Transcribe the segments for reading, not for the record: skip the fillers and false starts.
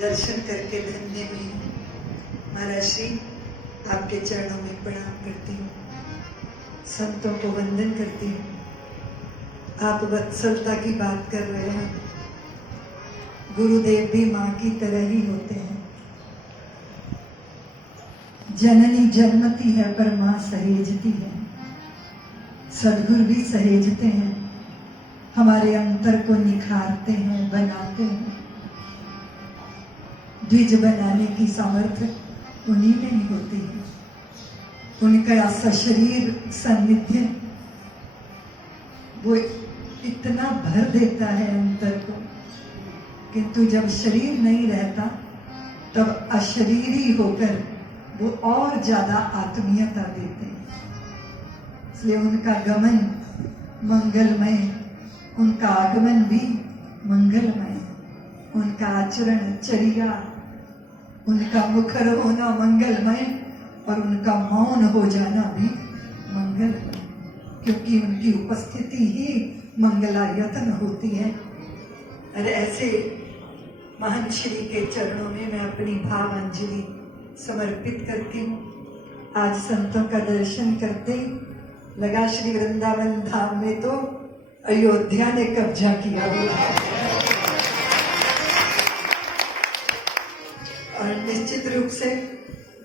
दर्शन करके धन्य हुई हूँ। महाराज श्री आपके चरणों में प्रणाम करती हूँ, संतों को वंदन करती हूँ। आप वत्सलता की बात कर रहे हैं, गुरुदेव भी माँ की तरह ही होते हैं। जननी जन्मती है पर माँ सहेजती है। सद्गुरु भी सहेजते हैं, हमारे अंतर को निखारते हैं, बनाते हैं। द्विज बनाने की सामर्थ्य उन्हीं में ही होती है। उनका सशरीर सानिध्य वो इतना भर देता है अंतर को, किंतु जब शरीर नहीं रहता तब अशरीरी होकर वो और ज्यादा आत्मीयता देते हैं। इसलिए उनका गमन मंगलमय, उनका आगमन भी मंगलमय, उनका आचरण चर्या, उनका मुखर होना मंगलमय और उनका मौन हो जाना भी मंगलमय, क्योंकि उनकी उपस्थिति ही मंगलायतन होती है। और ऐसे महान श्री के चरणों में मैं अपनी भावांजलि समर्पित करती हूँ। आज संतों का दर्शन करते लगा श्री वृंदावन धाम में तो अयोध्या ने कब्जा किया हुआ है। और निश्चित रूप से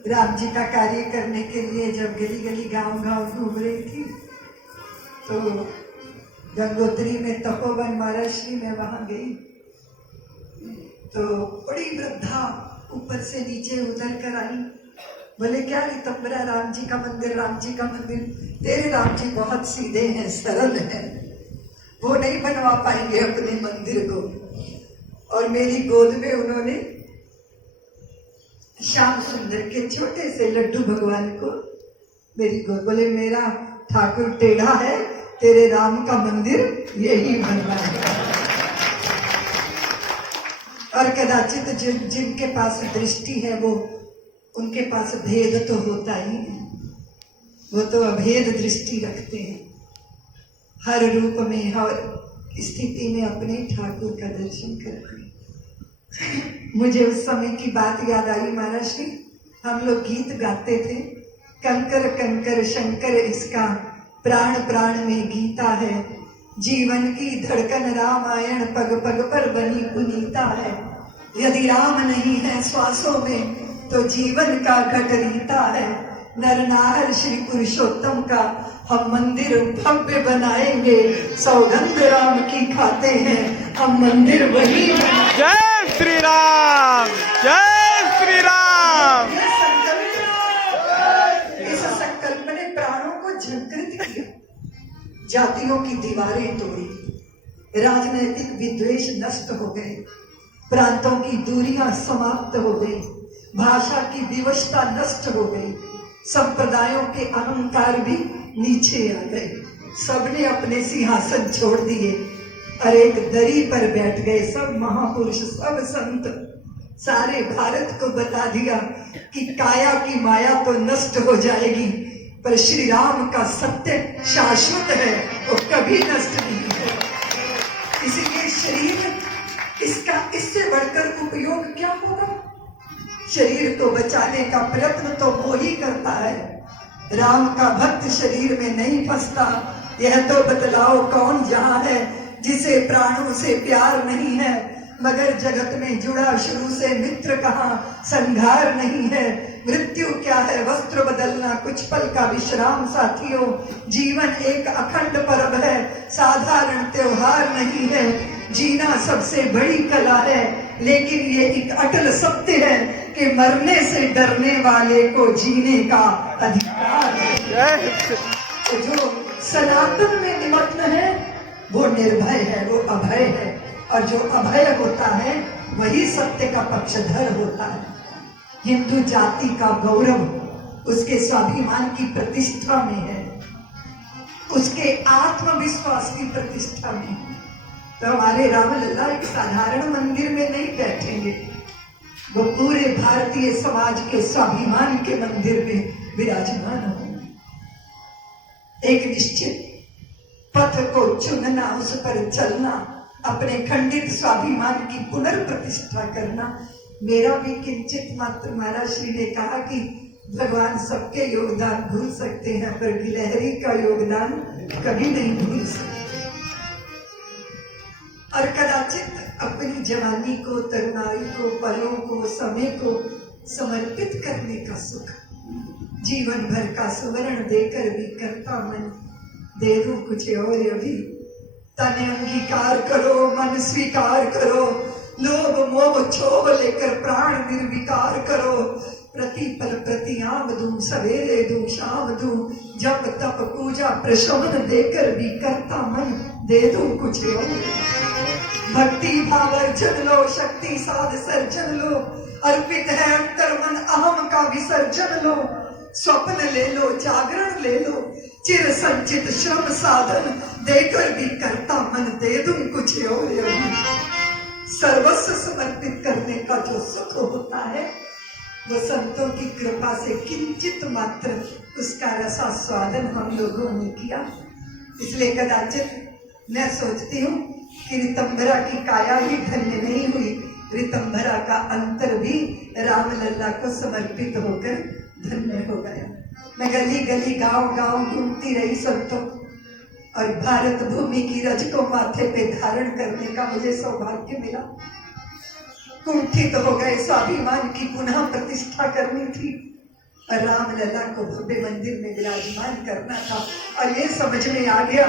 राम जी का कार्य करने के लिए जब गली गली गांव गांव घूम रही थी तो गंगोत्री में तपोवन महाराज श्री में वहां गई तो बड़ी वृद्धा ऊपर से नीचे उतर कर आई। बोले क्या रितंबरा, राम जी का मंदिर, राम जी का मंदिर। तेरे राम जी बहुत सीधे हैं, सरल हैं, वो नहीं बनवा पाएंगे अपने मंदिर को। और मेरी गोद में उन्होंने श्याम सुंदर के छोटे से लड्डू भगवान को मेरी गोद, बोले मेरा ठाकुर टेढ़ा है, तेरे राम का मंदिर यही बनवाएगा। और कदाचित जिनके पास दृष्टि है वो, उनके पास भेद तो होता ही है, वो तो अभेद दृष्टि रखते हैं। हर रूप में, हर स्थिति में अपने ठाकुर का दर्शन करते हैं। मुझे उस समय की बात याद आई महाराज श्री, हम लोग गीत गाते थे, कंकर कंकर शंकर इसका प्राण प्राण में गीता है, जीवन की धड़कन रामायण पग पग पर बनी पुनीता है, यदि राम नहीं है श्वासों में तो जीवन का घट रीता है, नर नार श्री पुरुषोत्तम का हम मंदिर भव्य बनाएंगे, सौगंध राम की खाते हैं हम मंदिर वही। जय श्री राम, जय श्री राम। इस संकल्प ने प्राणों को झंकृत किया, जातियों की दीवारें तोड़ी, राजनैतिक विद्वेष नष्ट हो गए, प्रांतों की दूरियां समाप्त हो गई, भाषा की विवशता नष्ट हो गई, संप्रदायों के अहंकार भी नीचे आ गए, सबने अपने सिंहासन छोड़ दिए और एक दरी पर बैठ गए। सब महापुरुष, सब संत, सारे भारत को बता दिया कि काया की माया तो नष्ट हो जाएगी पर श्री राम का सत्य शाश्वत है, वो कभी नष्ट नहीं है। इसीलिए शरीर, इसका इससे बढ़कर उपयोग क्या होगा? शरीर को बचाने का प्रयत्न तो वो ही करता है। राम का भक्त शरीर में नहीं फंसता। यह तो बतलाओ कौन जहां है जिसे प्राणों से प्यार नहीं है, मगर जगत में जुड़ा शुरू से मित्र कहाँ, संघार नहीं है। मृत्यु क्या है, वस्त्र बदलना, कुछ पल का विश्राम साथियों। जीवन एक अखंड पर्व है, साधारण त्योहार नहीं है। जीना सबसे बड़ी कला है, लेकिन ये एक अटल सत्य है कि मरने से डरने वाले को जीने का अधिकार है। तो जो सनातन में निमग्न है वो निर्भय है, वो अभय है, और जो अभय होता है वही सत्य का पक्षधर होता है। हिंदू जाति का गौरव उसके स्वाभिमान की प्रतिष्ठा में है, उसके आत्मविश्वास की प्रतिष्ठा में है। तो हमारे रामलला एक साधारण मंदिर में नहीं बैठेंगे, वो पूरे भारतीय समाज के स्वाभिमान के मंदिर में विराजमान होंगे। एक निश्चित पथ को चुनना, उस पर चलना, अपने खंडित स्वाभिमान की पुनर्प्रतिष्ठा करना, मेरा भी किंचित मात्र महाराज श्री ने कहा कि भगवान सबके योगदान भूल सकते हैं पर गिलहरी का योगदान कभी नहीं भूल सकते। और कदाचित अपनी जवानी को, तरुणाई को, पलों को, समय को समर्पित करने का सुख जीवन भर का सुवर्ण देकर भी करता मन दे दूं कुछ और अभी। तन अंगीकार करो, मन स्वीकार करो, लोभ मोह क्षोभ लेकर प्राण निर्विकार करो। प्रतिपल प्रतियाम दूं, सवेरे दूं, शाम दूं, जप तप पूजा प्रशमन देकर भी करता मन दे दूं कुछ और। भक्ति भाव अर्जन लो, शक्ति साध सर्जन लो, अर्पित है अंतर मन अहम का विसर्जन लो। स्वप्न ले लो, जागरण ले लो, चिर संचित श्रम साधन देकर भी करता मन दे दूं कुछ और अभी। सर्वस्व समर्पित करने का जो सुख होता है वो संतों की कृपा से किंचित मात्र उसका रसास्वादन हम लोगों ने किया। इसलिए कदाचित मैं सोचती हूँ कि ऋतंभरा की काया ही धन्य नहीं हुई, ऋतंभरा का अंतर भी रामलला को समर्पित होकर धन्य हो गया। मैं गली गली गांव गांव घूमती रही संतों, और भारत भूमि की रज को माथे पे धारण करने का मुझे सौभाग्य मिला। कुंठित हो गए स्वाभिमान की पुनः प्रतिष्ठा करनी थी और रामलला को भव्य मंदिर में विराजमान करना था। और ये समझ में आ गया,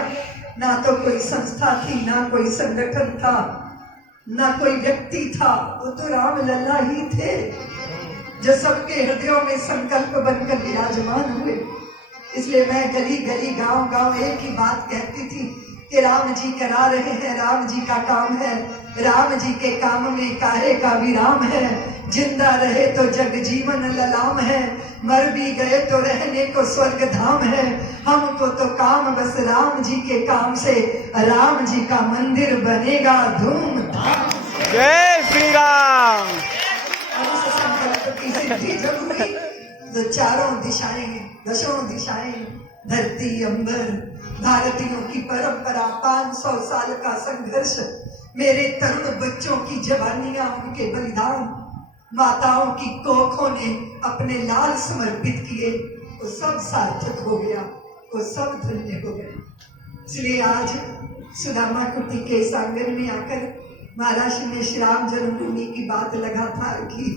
ना तो कोई संस्था थी, ना कोई संगठन था, ना कोई व्यक्ति था, वो तो रामलला ही थे जो सबके हृदयों में संकल्प बनकर विराजमान हुए। इसलिए मैं गली गली गांव गांव एक ही बात कहती थी कि राम जी करा रहे हैं, राम जी का काम है, राम जी के काम में काहे का विराम है। जिंदा रहे तो जग जीवन ललाम है, मर भी गए तो रहने को स्वर्ग धाम है। हमको तो काम बस राम जी के काम से, राम जी का मंदिर बनेगा धूम धाम। जय श्री राम। उस संकल्प की सिद्धि जब हुई तो चारों दिशाएं, दशों दिशाएं, धरती अंबर, भारतीयों की परंपरा, 500 साल का संघर्ष, मेरे तरुण बच्चों की जवानियां, उनके बलिदान, माताओं की कोखों ने अपने लाल समर्पित किए, वो सब सार्थक हो गया, वो सब धन्य हो गया। इसलिए आज सुदामा कुटी के सांगन में आकर महाराज ने श्री राम जन्मभूमि की बात लगातार की,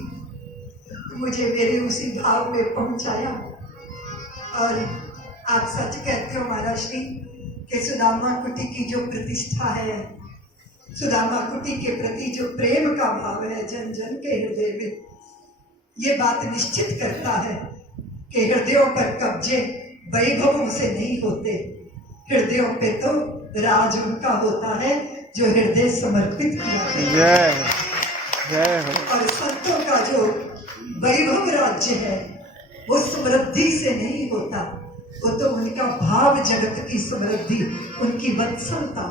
मुझे मेरे उसी भाव में पहुंचाया। और आप सच कहते हो महाराज श्री कि सुदामा कुटी की जो प्रतिष्ठा है, सुदामा कुटी के प्रति जो प्रेम का भाव है जन जन के हृदय में, ये बात निश्चित करता है कि हृदयों पर कब्जे वैभवों से नहीं होते, हृदयों पे तो राज उनका होता है जो हृदय समर्पित किया है। और संतों का जो वैभव राज्य है वो समृद्धि से नहीं होता, वो तो उनका भाव जगत की समृद्धि, उनकी वत्सलता,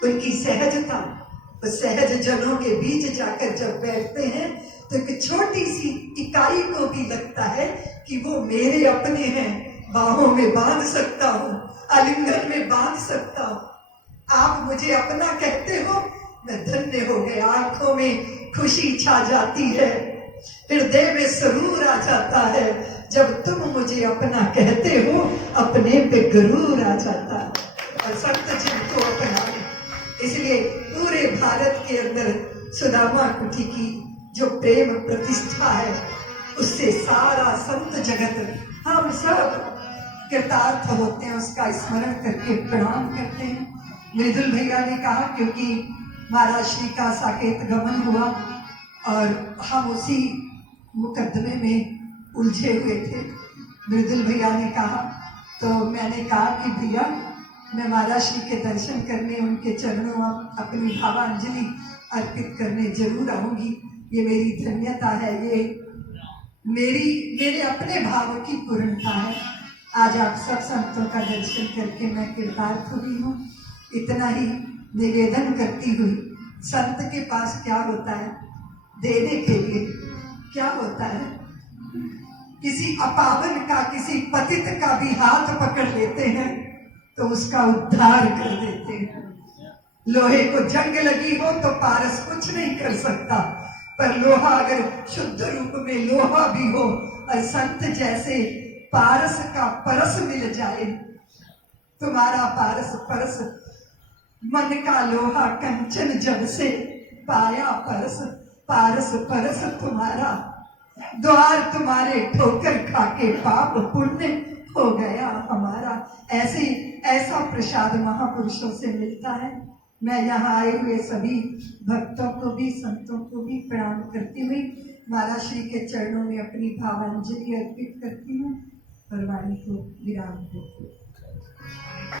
उनकी सहजता। वो सहज जनों के बीच जाकर जब बैठते हैं तो एक छोटी सी इकाई को भी लगता है कि वो मेरे अपने हैं, बाहों में बांध सकता हूँ, आलिंगन में बांध सकता हूँ। आप मुझे अपना कहते हो, मैं धन्य हो गया। आंखों में खुशी छा जाती है, हृदय में सुरूर आ जाता है, जब तुम मुझे अपना कहते हो, अपने पे गुरूर आ जाता है। और संत जिनको अपना, इसलिए पूरे भारत के अंदर सुदामा कुटी की जो प्रेम प्रतिष्ठा है, उससे सारा संत जगत, हम सब कृतार्थ होते हैं, उसका स्मरण करके प्रणाम करते हैं। मृदुल भैया ने कहा क्योंकि महाराज श्री का साकेत गमन हुआ और हम उसी मुकदमे में उलझे हुए थे, मृदुल भैया ने कहा, तो मैंने कहा कि भैया मैं महाराज श्री के दर्शन करने, उनके चरणों में अपनी भावांजलि अर्पित करने जरूर आऊंगी। ये मेरी धन्यता है, ये मेरे अपने भाव की पूर्णता है। आज आप सब संतों का दर्शन करके मैं कृतार्थ हुई हूँ। इतना ही निवेदन करती हुई, संत के पास क्या होता है देने के लिए, क्या होता है, किसी अपावन का, किसी पतित का भी हाथ पकड़ लेते हैं तो उसका उद्धार कर देते हैं। लोहे को जंग लगी हो तो पारस कुछ नहीं कर सकता, पर लोहा अगर शुद्ध रूप में लोहा भी हो और संत जैसे पारस का परस मिल जाए, तुम्हारा पारस परस मन का लोहा कंचन जब से पाया परस, पारस परस तुम्हारा द्वार तुम्हारे ठोकर खाके पाप पुण्य हो गया हमारा। ऐसे ऐसा प्रसाद महापुरुषों से मिलता है। मैं यहाँ आए हुए सभी भक्तों को भी संतों को भी प्रणाम करती हुई महाराज श्री के चरणों में अपनी भावांजलि अर्पित करती हूँ और वाणी को विराम देती हूँ।